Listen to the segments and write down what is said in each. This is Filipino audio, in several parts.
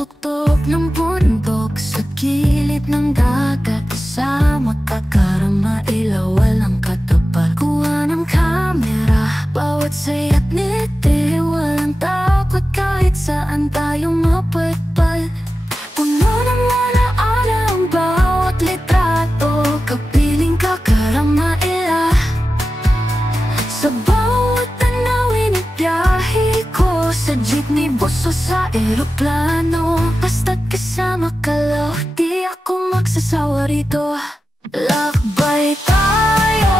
tutok ng bundok, sa gilid ng dagat, sa magkakarama, ilaw walang katapat. Kuha ng kamera, bawat saya't ngiti, walang takot kahit saan tayo mapagpal. Puno ng alaala ang bawat litrato, kapiling kakarama ila. Sa bawat tanawin at biyahe ko, sa jeepney, bus o sa eroplano, basta't kasama ka lang, di ako magsasawa rito. Lakbay tayo,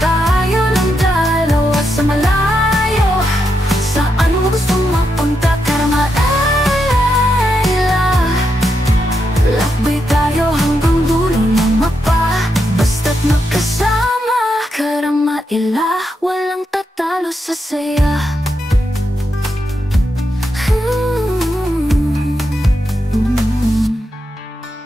tayo lang dalawa sa malayo. Saan mo gustong mapunta, karama ila. Lakbay tayo hanggang dulo ng mapa, basta't magkasama, karama ila. Walang tatalo sa saya.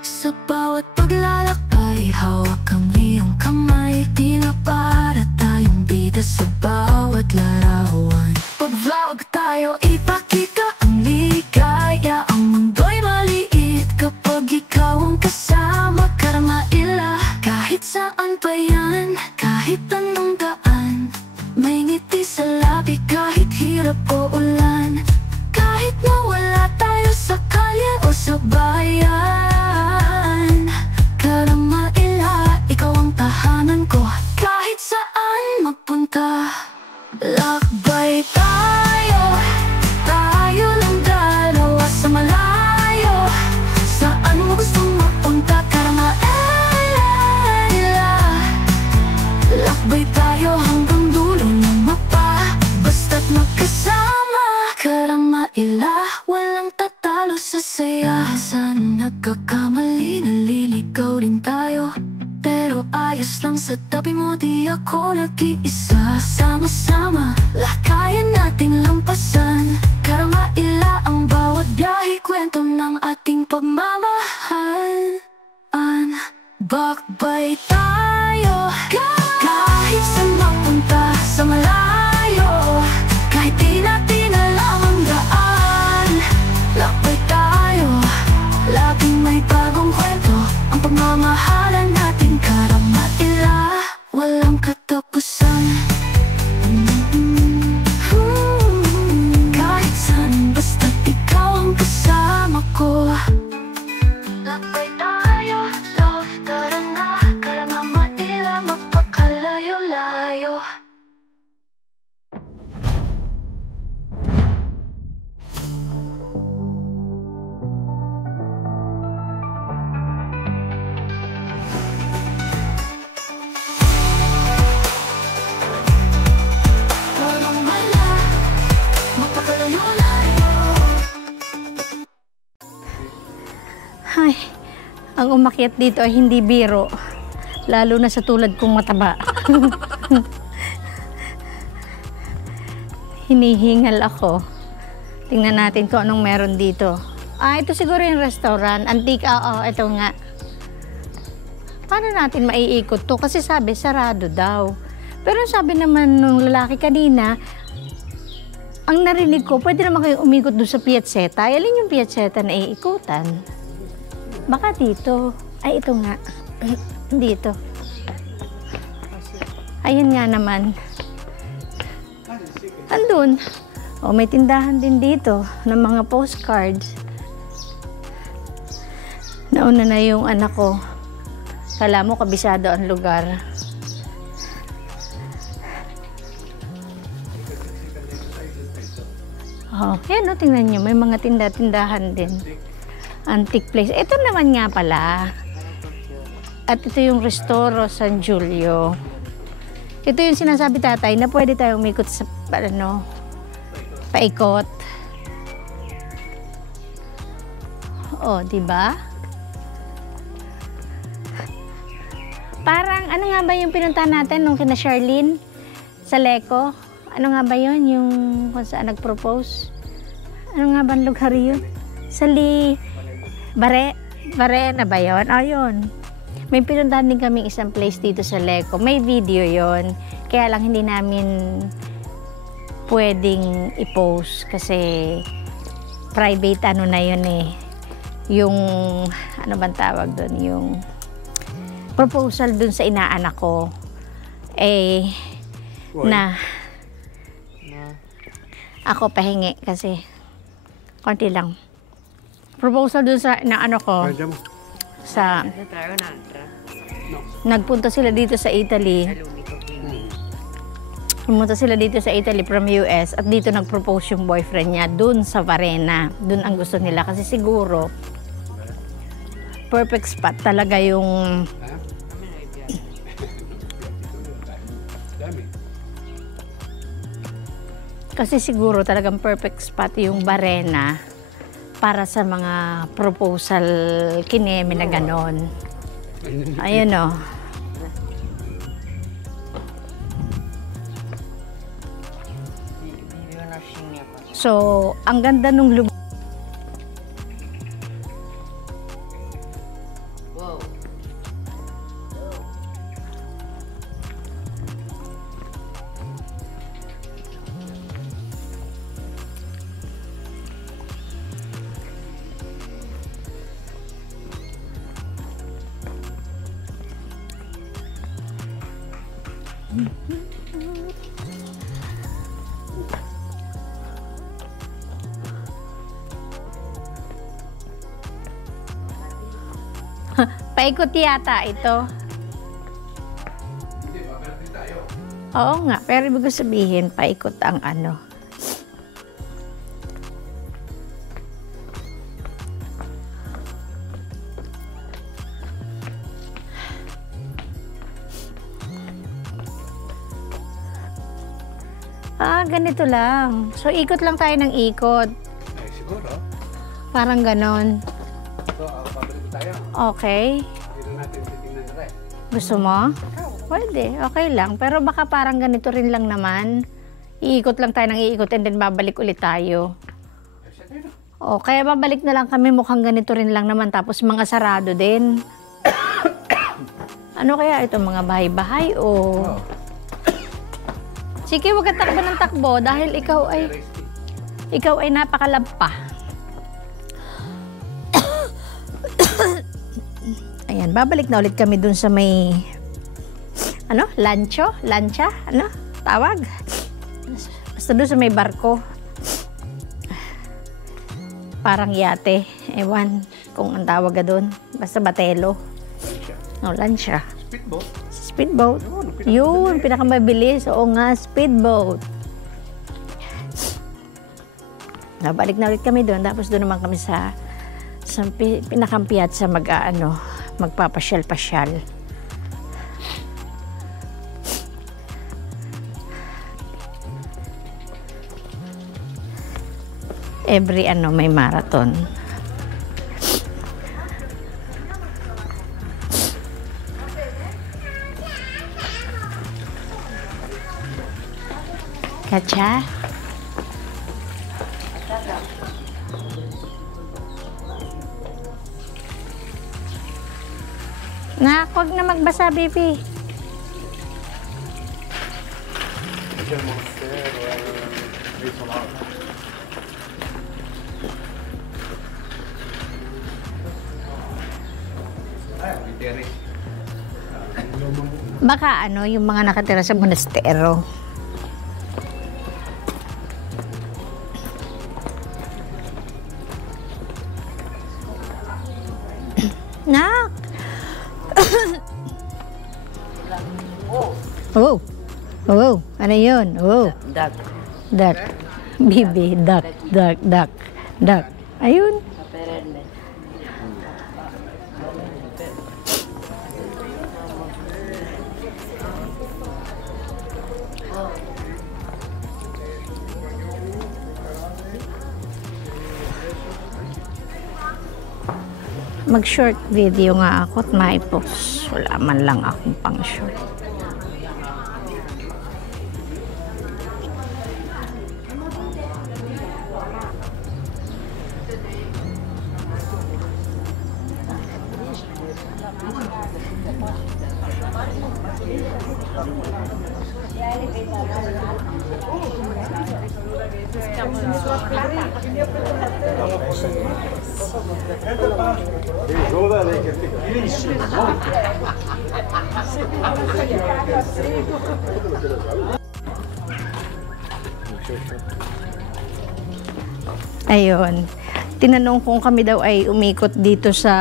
Sa bawat paglalakbay, hawak ang iyong kamay, tila para tayong bida sa bawat larawan. Pag-vlog tayo, ipakita ang ligaya. Ang mundo'y maliit kapag ikaw ang kasama, karama ila. Kahit saan pa yan, kahit anong daan, may ngiti sa labi kahit hirap o ulan. Kahit nawala tayo sa kalye o sa bayan, karama ila, ikaw ang tahanan ko kahit saan magpunta. Lakbay tayo, tayo lang dalawa sa malayo. Saan mo gustong mapunta, karama ila. Lakbay tayo hanggang dulo ng mapa, basta't magkasama, karama ila. Walang tatalo sa saya. Saan nagkakamali, naliligaw din tayo, pero ayos lang sa tabi mo, di ako nag-iisa. Sama-sama, lakayan nating lampasan, karama ila. Ang bawat biyahe, kwento ng ating pagmamahal. Bakbay tayo, kahit saan mapunta sa malayo, kahit di natin alam ang daan. Lakbay tayo, laging may bagong kwento, ang pagmamahalan natin, karama ila. Walang katapusan. Kahit saan, basta't ikaw ang kasama ko. Lakbay tayo, love, tara na, karama ila, magpakalayo-layo. Ay, ang umakyat dito ay hindi biro. Lalo na sa tulad kong mataba. Hinihingal ako. Tingnan natin kung anong meron dito. Ito siguro yung restaurant. Antique, ito nga. Paano natin maiikot to? Kasi sabi, sarado daw. Pero sabi naman nung lalaki kanina, ang narinig ko, pwede naman kayo umikot doon sa Piazzetta. Alin yung Piazzetta na iikutan? Baka dito. Ay, ito nga. Dito. Ayan nga naman. Andun. O, may tindahan din dito ng mga postcards. Nauna na yung anak ko. Kala mo, kabisado ang lugar. Oh, yan o, tingnan nyo. May mga tindahan din. Antique place. Ito naman nga pala. At ito yung Restoro San Giulio. Ito yung sinasabi tatay na pwede tayong umikot sa, paikot. Oh, di ba? Parang, ano nga ba yung pinunta natin nung kina Charlene sa Leco? Ano nga ba yun? Yung kung saan nag-propose? Ano nga ba ang lugar yun? Sa Bare na ba yun? Yun. May pinuntahan din kaming isang place dito sa Leco. May video yon. Kaya lang hindi namin pwedeng i-post kasi private ano na yun eh. Yung, ano bang tawag doon? Yung proposal doon sa inaanak ko. Eh, na ako pahingi kasi konti lang. Proposal doon sa inaano ko sa nagpunta sila dito sa Italy. Pumunta sila dito sa Italy from US at dito nag-propose yung boyfriend niya doon sa Varena. Doon ang gusto nila kasi siguro perfect spot talaga yung kasi siguro talagang perfect spot yung Varena para sa mga proposal kineme na ganon. Ayun o. So, ang ganda nung lugar. Wow. Paikot yata ito. Oo nga, pero ibig sabihin, paikot ang ano. Ganito lang. So, ikot lang tayo ng ikot. Ay, siguro. Parang ganon. So, pabalik tayo. Okay. Dito natin titingnan na rin. Gusto mo? Pwede. Okay lang. Pero baka parang ganito rin lang naman. Iikot lang tayo ng iikot and then babalik ulit tayo. O, kaya babalik na lang kami. Mukhang ganito rin lang naman. Tapos mga sarado din. Ano kaya ito? Mga bahay-bahay o... Sige, huwag ka takbo ng takbo dahil ikaw ay napakalampa. Ayan, babalik na ulit kami dun sa may ano? Lancha? Ano? Tawag? Basta dun sa may barko. Parang yate. Ewan kung ang tawag dun. Basta batelo. No, lancha. Speedboat? Speedboat. Yun, pinakamabilis. Oo nga, speedboat. Nabalik na ulit kami doon. Tapos doon naman kami sa pinakampiyat sa magpapasyal-pasyal. Every may marathon. Kacha? Huwag na magbasa, baby. Baka yung mga nakatira sa monastero. Nak! Oh! Oh! Ano yun? Oh! Duck. Duck. Bibi. Duck. Duck. Duck. Duck. Ayun. Mag-short video nga ako at maipost. Wala man lang akong pang-short. Ayun. Tinanong kung kami daw ay umikot dito sa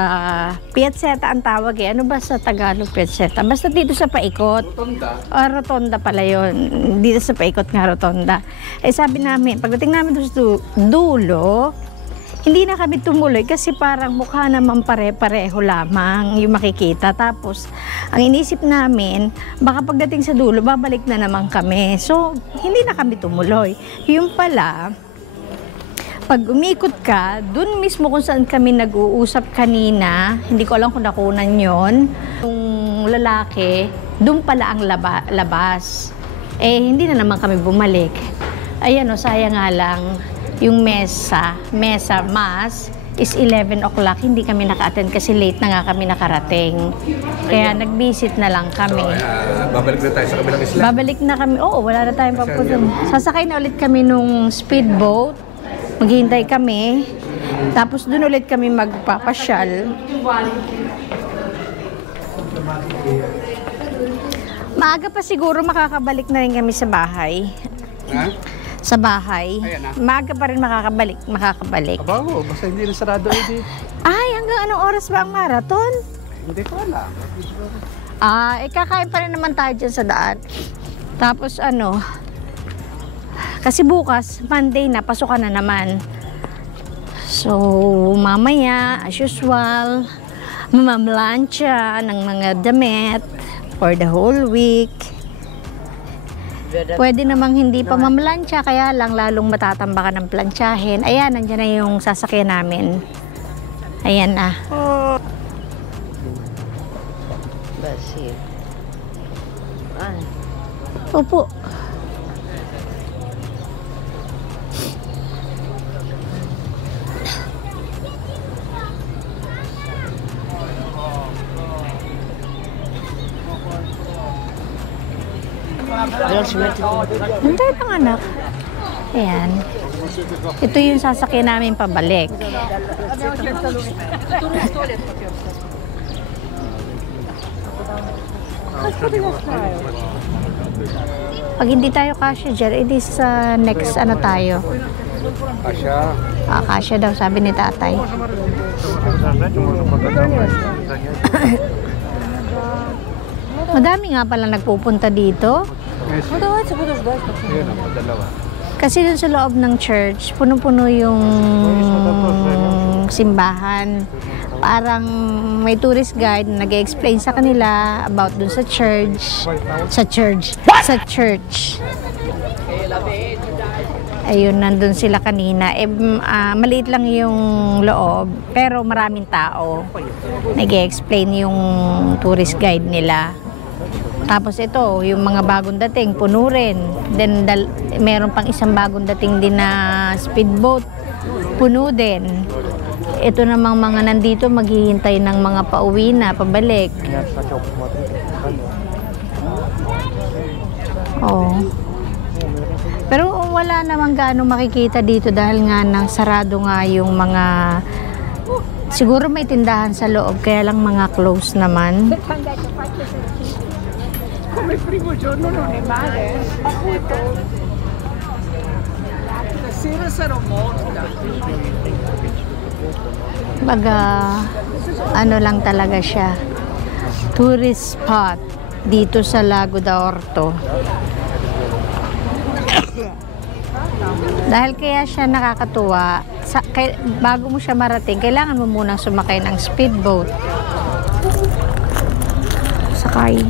Piazzetta ang tawag eh. Ano ba sa Tagalog Piazzetta? Basta dito sa paikot. Rotonda. Rotonda pala yun. Dito sa paikot nga Rotonda. Eh sabi namin, pagdating namin doon sa dulo, hindi na kami tumuloy kasi parang mukha naman pare-pareho lamang yung makikita. Tapos, ang inisip namin, baka pagdating sa dulo, babalik na naman kami. So, hindi na kami tumuloy. Yung pala, pag umikot ka, dun mismo kung saan kami nag-uusap kanina, hindi ko alam kung nakunan yon, yung lalaki, dun pala ang labas. Eh, hindi na naman kami bumalik. Ayan o, sayang nga lang, yung mass is 11 o'clock. Hindi kami naka-attend kasi late na nga kami nakarating. Kaya nag-visit na lang kami. So, babalik na tayo sa kabilang isla. Babalik na kami. Oo, wala na tayong papunta. Sasakay na ulit kami nung speedboat. Maghihintay kami. Tapos dun ulit kami magpapasyal. Maaga pa siguro makakabalik na rin kami sa bahay. Ha? Sa bahay. Ayan na. Maaga pa rin makakabalik. Abago, basta hindi na sarado edi. Ay, hanggang anong oras ba ang marathon? Hindi ko alam. Kakain pa rin naman tayo dyan sa daan. Tapos kasi bukas, Monday na, pasukan na naman. So, mamaya, as usual, mamamlansya ng mga damit for the whole week. Pwede namang hindi pa mamlansya, kaya lang lalong matatambakan ng plansyahin. Ayan, nandiyan na yung sasakyan namin. Ayan na. Basil. Ay. Opo. Hintay lang anak. Ayan. Ito yung sasakyan namin pabalik. Pag hindi tayo kasya dyan, edi sa next tayo. Asya. Kasya daw, sabi ni tatay. Madami nga pala nagpupunta dito. Yun ang dalawa. Kasi dun sa loob ng church, punong-puno yung simbahan. Parang may tourist guide na nag-explain sa kanila about dun sa church. Sa church. Ayun, nandun sila kanina. Maliit lang yung loob, pero maraming tao. Nag-explain yung tourist guide nila. Tapos ito, yung mga bagong dating, puno rin. Then, meron pang isang bagong dating din na speedboat, puno din. Ito namang mga nandito, maghihintay ng mga pauwi na, pabalik. Oh. Pero wala namang gaano makikita dito dahil nga nang sarado nga yung mga... Siguro may tindahan sa loob, kaya lang mga close naman. Come primo giorno non è male, appunto. La sera sarò morta. Baga, lang talaga siya. Tourist spot dito sa Lago d'Orto. Dahil kaya siya nakakatuwa, bago mo siya marating, kailangan mo munang sumakay ng speedboat. Sakay.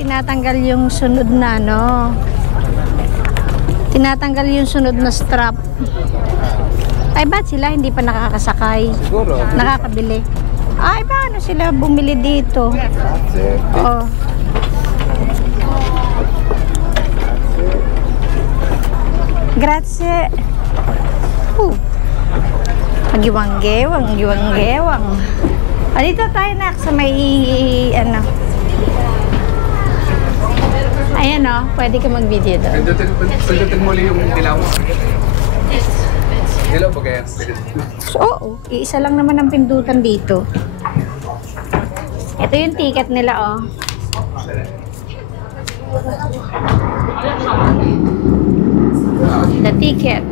Tinatanggal yung sunod na tinatanggal yung sunod na strap. Ay, ba't sila hindi pa nakakasakay? Siguro. Nakakabili. Ay, paano sila bumili dito? Oo. Grazie. Magiwang-gewang. Dito tayo na sa may Ayan o, pwede ka mag-video doon. Pindutin mo yung dilaw. Dilaw ba kaya? Oo, iisa lang naman ang pindutan dito. Ito yung ticket nila oh. The ticket.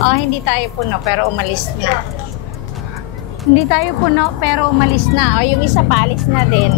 Oh, hindi tayo puno pero umalis na. Hindi tayo puno pero umalis na. O, yung isa palis na din.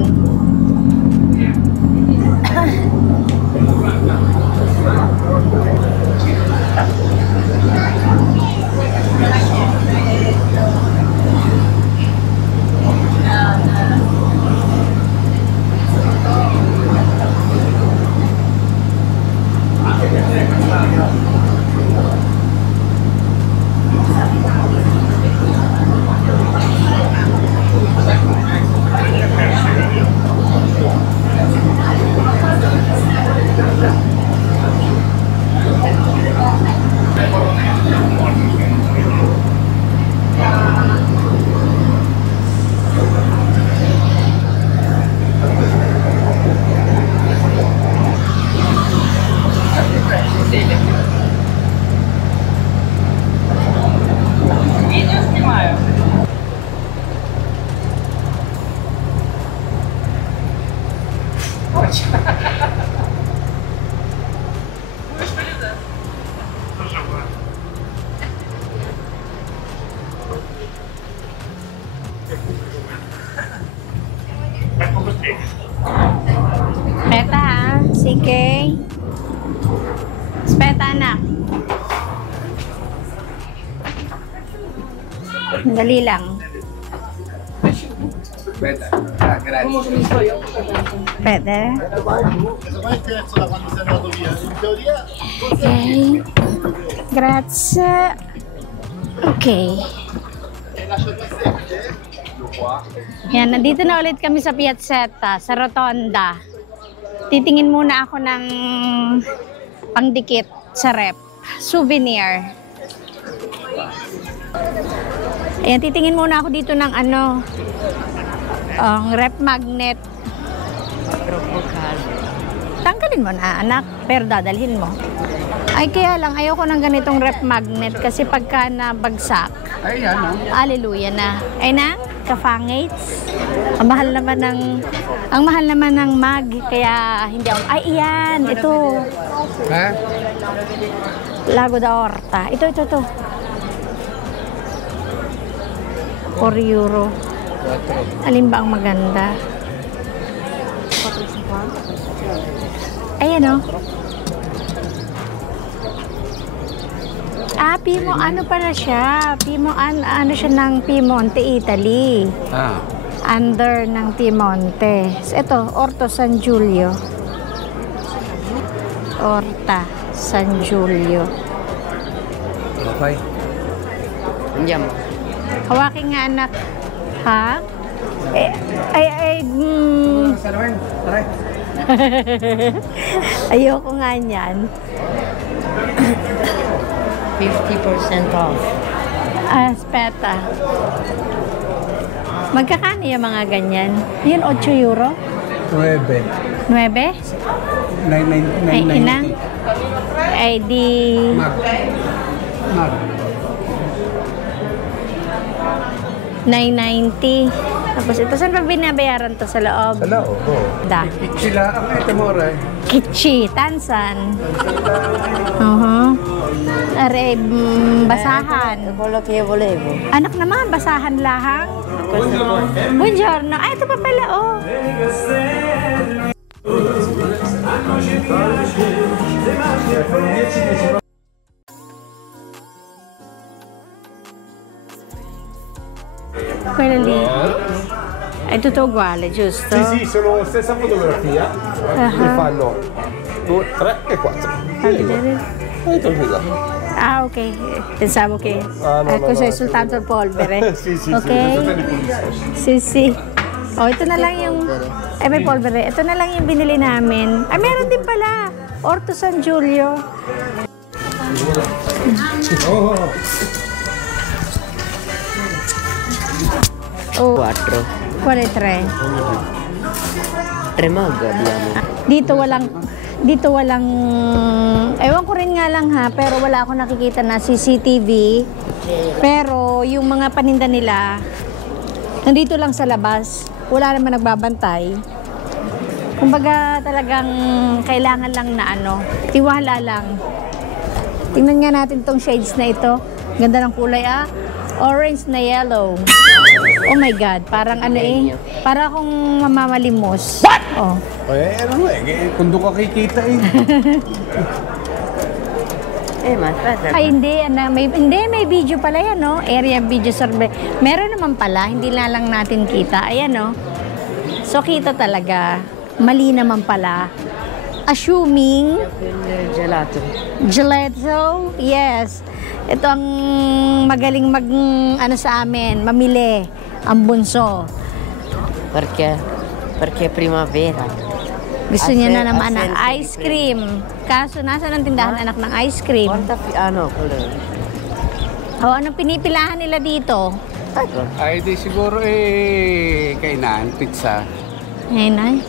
Peta ha, CK. Speta anak. Dali lang. Beta. Grazie. Pwede. Okay. Grazie. Okay. Yan, nandito na ulit kami sa Piazzetta, sa Rotonda. Titingin muna ako ng pangdikit sa rep. Souvenir. Ayan, titingin muna ako dito ng ano, ang rep magnet. Tanggalin mo na, anak, pero dadalhin mo. Ay, kaya lang, ayoko ng ganitong rep magnet kasi pagka nabagsak, Ay, yan, no? hallelujah na. Ay na, ka-fangates. Ang mahal naman ng mag, kaya hindi ako, ay, iyan, ito. Ha? Lago da Horta. Ito. 4 euro. Alin ba ang maganda? Ayan o. Pimo, ano pala siya? Ano siya ng Piemonte, Italy. Under ng Piemonte. Ito, Orto San Giulio. Orta San Giulio. Okay. Andiamo. Hawakin nga anak. Ha? Salawin, tara. Ayoko nga niyan. 50% off. Aspeta. Magkakano yung mga ganyan? Yun, 8 euro? 9. 9? Ay, inang. Ay, di... Mag. 990. Tapos ito, saan pa binabayaran to sa loob? Sa loob, oo. Da. Sila ang ito mo, Ray. Kichi, Tansan. Are, basahan. Quello che io volevo. Anak naman, basahan lahang. Buongiorno. Ay, ito pa pala, oh. Quella lì. È tutto uguale, giusto? Sì, sono stessa fotografia. Ne fanno 2, 3 e 4. Fa vedere. Tranquilla. Ah, ok. Pensavo che cos'è soltanto il polvere. Sì, ok? questa li pulisco. Sì. Oh, ito na lang yung may polvere. Ito na lang yung binili namin. Ay, meron din pala. Orto San Giulio. O, 4. quale 3? 3 mag abbiamo. Dito walang, ewan ko rin nga lang ha, pero wala ako nakikita na CCTV. Pero yung mga paninda nila, nandito lang sa labas, wala naman nagbabantay. Kumbaga talagang kailangan lang na tiwala lang. Tingnan nga natin tong shades na ito. Ganda ng kulay orange na yellow. Oh my God, parang para akong mamamalimos. What? Oh. Kung doon ka kikita Ay, hindi. May video pala yan, no? Area video survey. Meron naman pala, hindi na lang natin kita. Ayan, no? So, kita talaga. Mali naman pala. Assuming... Gelato, yes. Ito ang magaling sa amin, mamili. Ang bunso. Perché primavera. Gusto niya na naman ng ice cream. Kaso, nasa ng tindahan anak ng ice cream? Anong pinipilahan nila dito? Ay, di siguro kainan, pizza. Ngayon,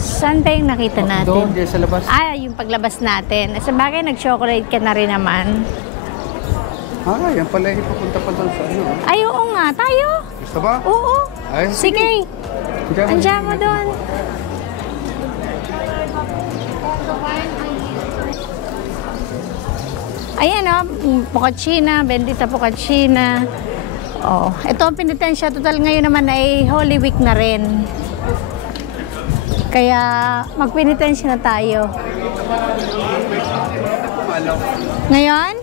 saan tayong nakita natin? Doon, dyan sa labas. Yung paglabas natin. Sa bagay, nag-chocolate ka na rin naman. Yan pala, papunta pa doon sa Ay, oo nga. Tayo? Gusto ba? Oo. Ay, sige. Andiyan mo doon. Ayan Pucacina, bendita Pucacina. Ito ang penitensya. Total ngayon naman ay Holy Week na rin. Kaya magpenitensya na tayo. Ngayon?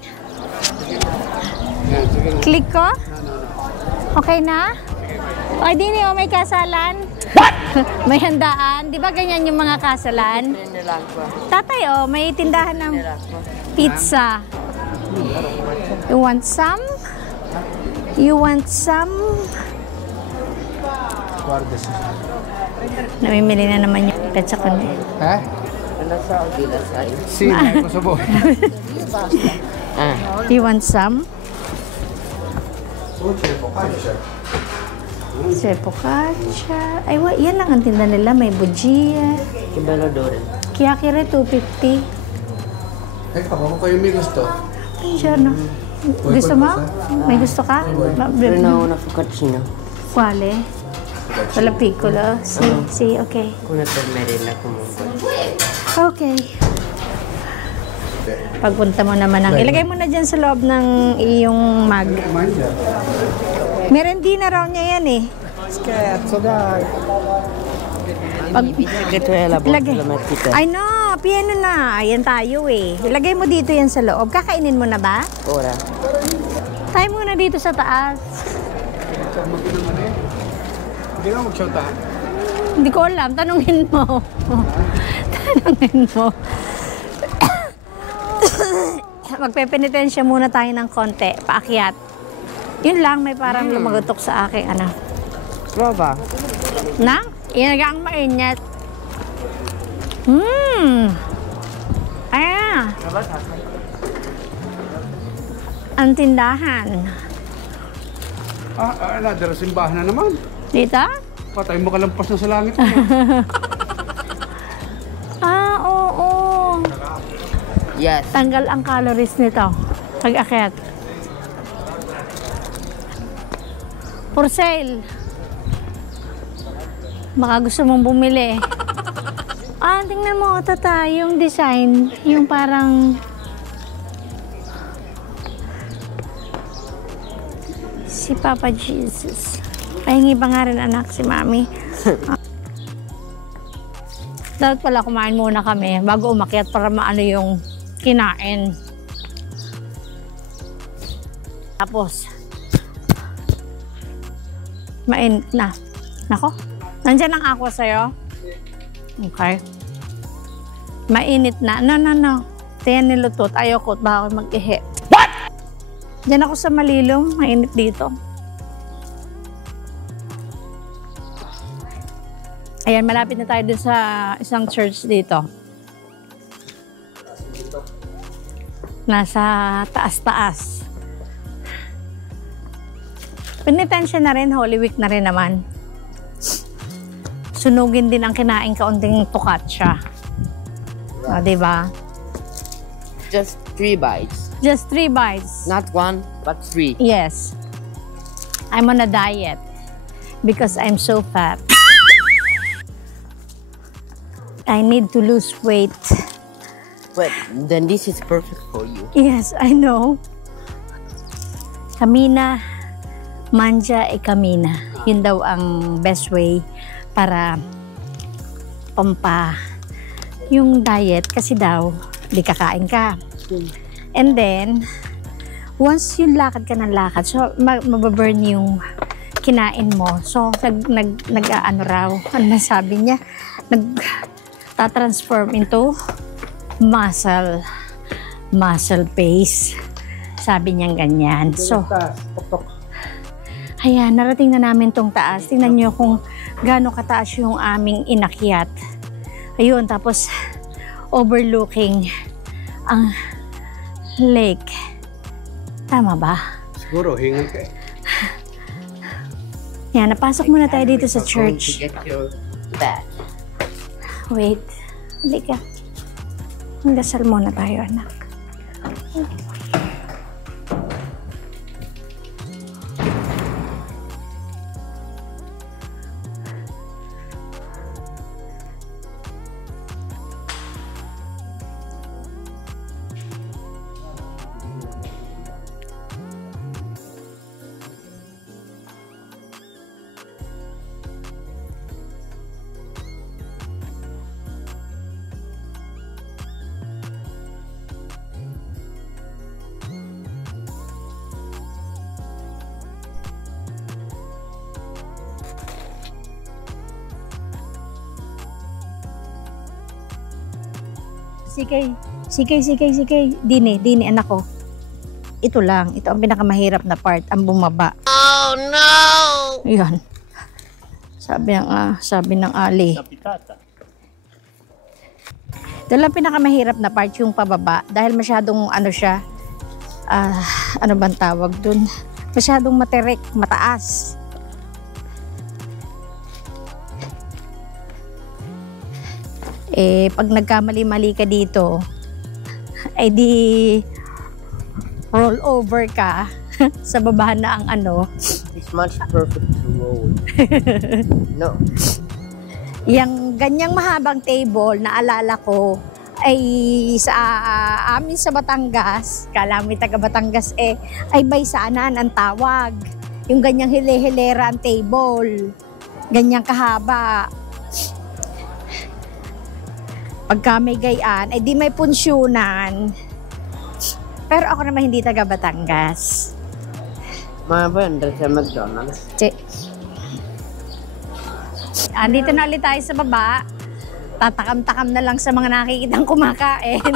Click ko? Okay na? O, di niyo, may kasalan? May handaan. Di ba ganyan yung mga kasalan? Tatay, may tindahan ng pizza. You want some? You want some? Namimili na naman yung pizza ko. Ha? Sino ko sa buhay? You want some? Focaccia. Ay, yan lang ang tinda nila. May bujiya. Kiyakire, 250. Ako kayo may gusto. Buongiorno. Gusto mo? May gusto ka? Una focaccia. Quale? Wala piccolo? Si, okay. Una per merenda comunque. Okay. Pagpunta mo naman ilagay mo na dyan sa loob ng iyong mag. Merendina raw niya yan Scherzo, dai. Ay no, piano na. Ayan tayo Ilagay mo dito yan sa loob. Kakainin mo na ba? Ora. Tayo muna dito sa taas. Hindi ka mag-shota. Hindi ko alam. Tanungin mo. Tanungin mo. Magpepenitensya muna tayo ng konti. Paakyat. Yun lang, may parang lumagutok sa akin. Prova. Inagang mainit. Ang tindahan. Another simbahan na naman. Dito? Patay mo kalampas na sa langit. Oo. Yes. Tanggal ang calories nito. Pag-akyat. For sale. Baka gusto mong bumili. Tingnan mo, tata, yung design, yung parang... Si Papa Jesus. Pahingi ba nga rin anak si Mami? Dapat pala kumain muna kami bago umakyat para maano yung kinain. Tapos, mainit na. Nako, nandyan ang aqua sa'yo. Okay. Mainit na. No. Tiyan nilutot. Ayoko. Baka ako mag-ihi. What? Diyan ako sa Malilom. Mainit dito. Ayan, malapit na tayo dun sa isang church dito. Nasa taas-taas. Penitensya na rin, Holy Week na rin naman. Sunugin din ang kinain kaunting focaccia. O, diba? Just 3 bites. Just 3 bites. Not 1, but 3. Yes. I'm on a diet because I'm so fat. I need to lose weight. But then this is perfect for you. Yes, I know. Kamina, manja e kamina. Yun daw ang best way para yung diet kasi daw di kakain ka. And then once yung lakad ka ng lakad, so mababurn yung kinain mo. So nag-ano raw, ano na sabi niya, nag-transform into muscle pace. Sabi niya ganyan. So, ayan, narating na namin tong taas. Tingnan niyo kung gaano kataas yung aming inakyat. Ayun, tapos overlooking ang lake. Tama ba? Siguro, hingal ka eh. Yan, napasok muna tayo dito sa church. To get your bath. Wait, halika. Magdasal muna tayo, anak. Sikay. Dini, anak ko. Ito lang. Ito ang pinakamahirap na part, ang bumaba. Oh, no! Yan. Sabi ng Ali. Ito lang pinakamahirap na part, yung pababa. Dahil masyadong, ano bang tawag dun? Masyadong materek, mataas. Pag nagkamali-mali ka dito, ay di roll over ka sa baba na ang It's much perfect to roll. No. Yang ganyang mahabang table, naalala ko, ay sa amin sa Batangas, kalami taga Batangas ay baysanan ang tawag. Yung ganyang hile-hilera ang table. Ganyang kahaba. Pagka may gayaan, ay di may punsyonan. Pero ako naman hindi taga Batangas. Mga banda sa McDonald's. Andito na ulit tayo sa baba. Tatakam-takam na lang sa mga nakikitang kumakain.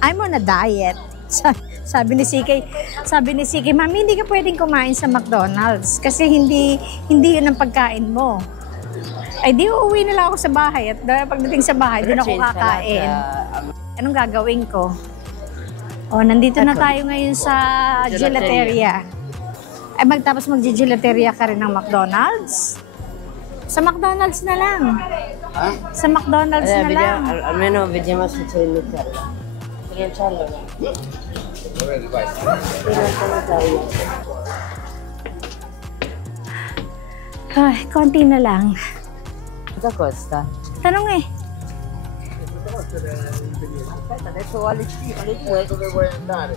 I'm on a diet. Sabi ni CK, Mami, hindi ka pwedeng kumain sa McDonald's kasi hindi yun ang pagkain mo. Ay di uuwi na lang ako sa bahay at pagdating sa bahay, doon ako kakain. Anong gagawin ko? Nandito na tayo ngayon sa gelateria. Ay magtapos mag-gelateria ka rin ng McDonald's? Sa McDonald's na lang. Ha? Sa McDonald's na lang. Almeno vediamo se c'è il Nutella. Ay, konti na lang. Cosa costa? Tanong Aspetta, adesso alle 2. Dove vuoi andare?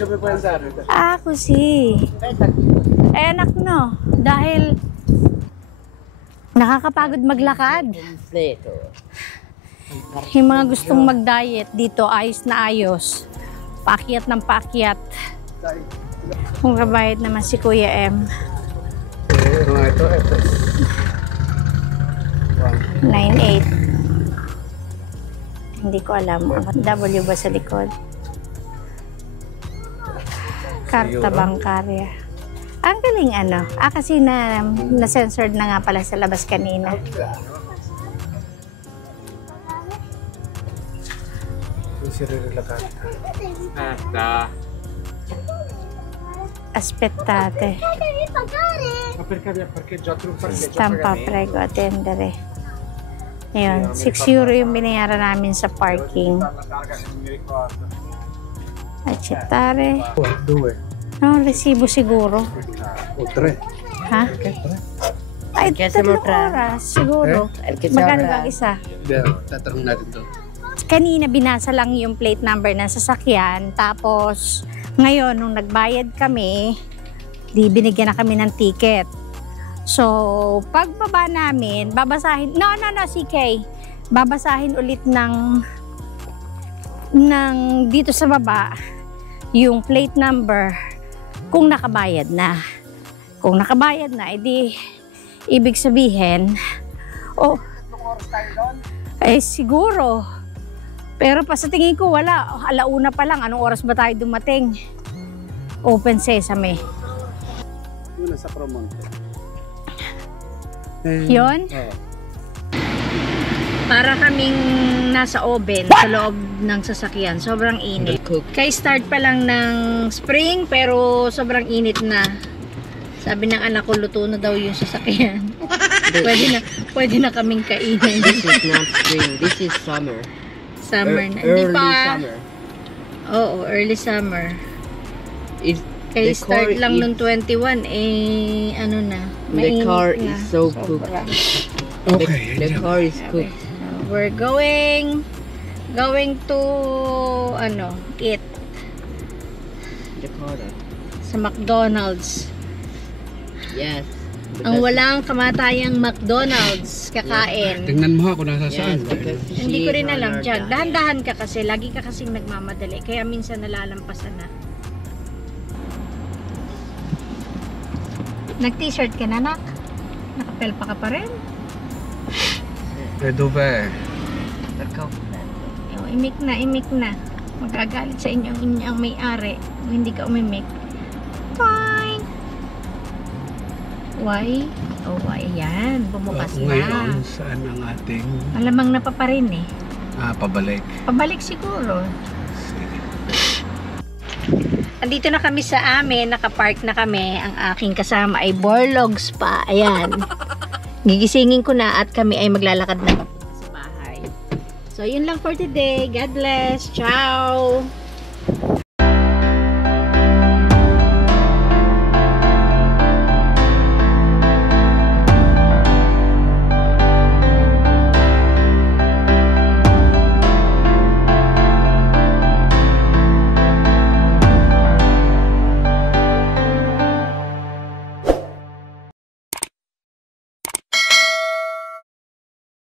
Dove puoi andare? Così. Aspetta. Anak no, dahil nakakapagod maglakad. Completo. Yung mga gustong mag-diet dito, ayos na ayos. Paakyat ng paakyat. Kung kabayad naman si Kuya M. Ito. 9.8. Hindi ko alam. W ba sa likod? Karta bangkarya. Ang galing kasi na-censored na nga pala sa labas kanina. Si Ririla ka. Aspettate. Ma perché abbiamo parcheggiato un parcheggio a Stampa, pagamento? prego, attendere. Ayun, 6 euro yung binayaran namin sa parking. La targa che non mi ricordo. Accettare. Due. No, resibo siguro. O tre. Ha? Ay, 3 oras siguro. Magkano ba ang isa? Tatanong natin to. Kanina binasa lang yung plate number ng sasakyan. Tapos, ngayon, nung nagbayad kami, di binigyan na kami ng ticket. So, pagbaba namin, babasahin, no, CK. Babasahin ulit ng dito sa baba, yung plate number, kung nakabayad na. Kung nakabayad na, edi, ibig sabihin, oh, eh, siguro. Pero pa sa tingin ko, wala. Alauna pa lang. Anong oras ba tayo dumating? Open Sesame. Yun sa Promonte. Yun? Oo. Para kaming nasa oven sa loob ng sasakyan. Sobrang init. Kay start pa lang ng spring pero sobrang init na. Sabi ng anak ko, luto na daw yung sasakyan. pwede na kaming kainin. This is not spring. This is summer. Summer na. Hindi Early pa. summer. Oo, early summer. It's, Kay the start car lang is- nung 21, eh, ano na. The mainit car na. is so cooked. Sobra. Okay. The car is cooked. We're going to, eat The car. sa McDonald's. Yes. Ang walang kamatayang McDonald's kakain. Tingnan mo ha kung nasa Yes, saan. because Hindi ko she's rin on alam our dyan. diet. Dahan-dahan ka kasi. Lagi ka kasing nagmamadali. Kaya minsan nalalampasan na. Nag-t-shirt ka na, nak? Nakapelpa ka pa rin? Redo ba eh? Oh, imik na. Magagalit sa inyong may-ari kung hindi ka umimik. Fine! Why? Oh, why? Yan. Bumukas na. Ngayon, saan ang ating Malamang na pa rin eh. pabalik? Pabalik siguro. Andito na kami sa amin, nakapark na kami. Ang aking kasama ay Borlogs pa. Ayan. Gigisingin ko na at kami ay maglalakad na sa bahay. So, yun lang for today. God bless. Ciao!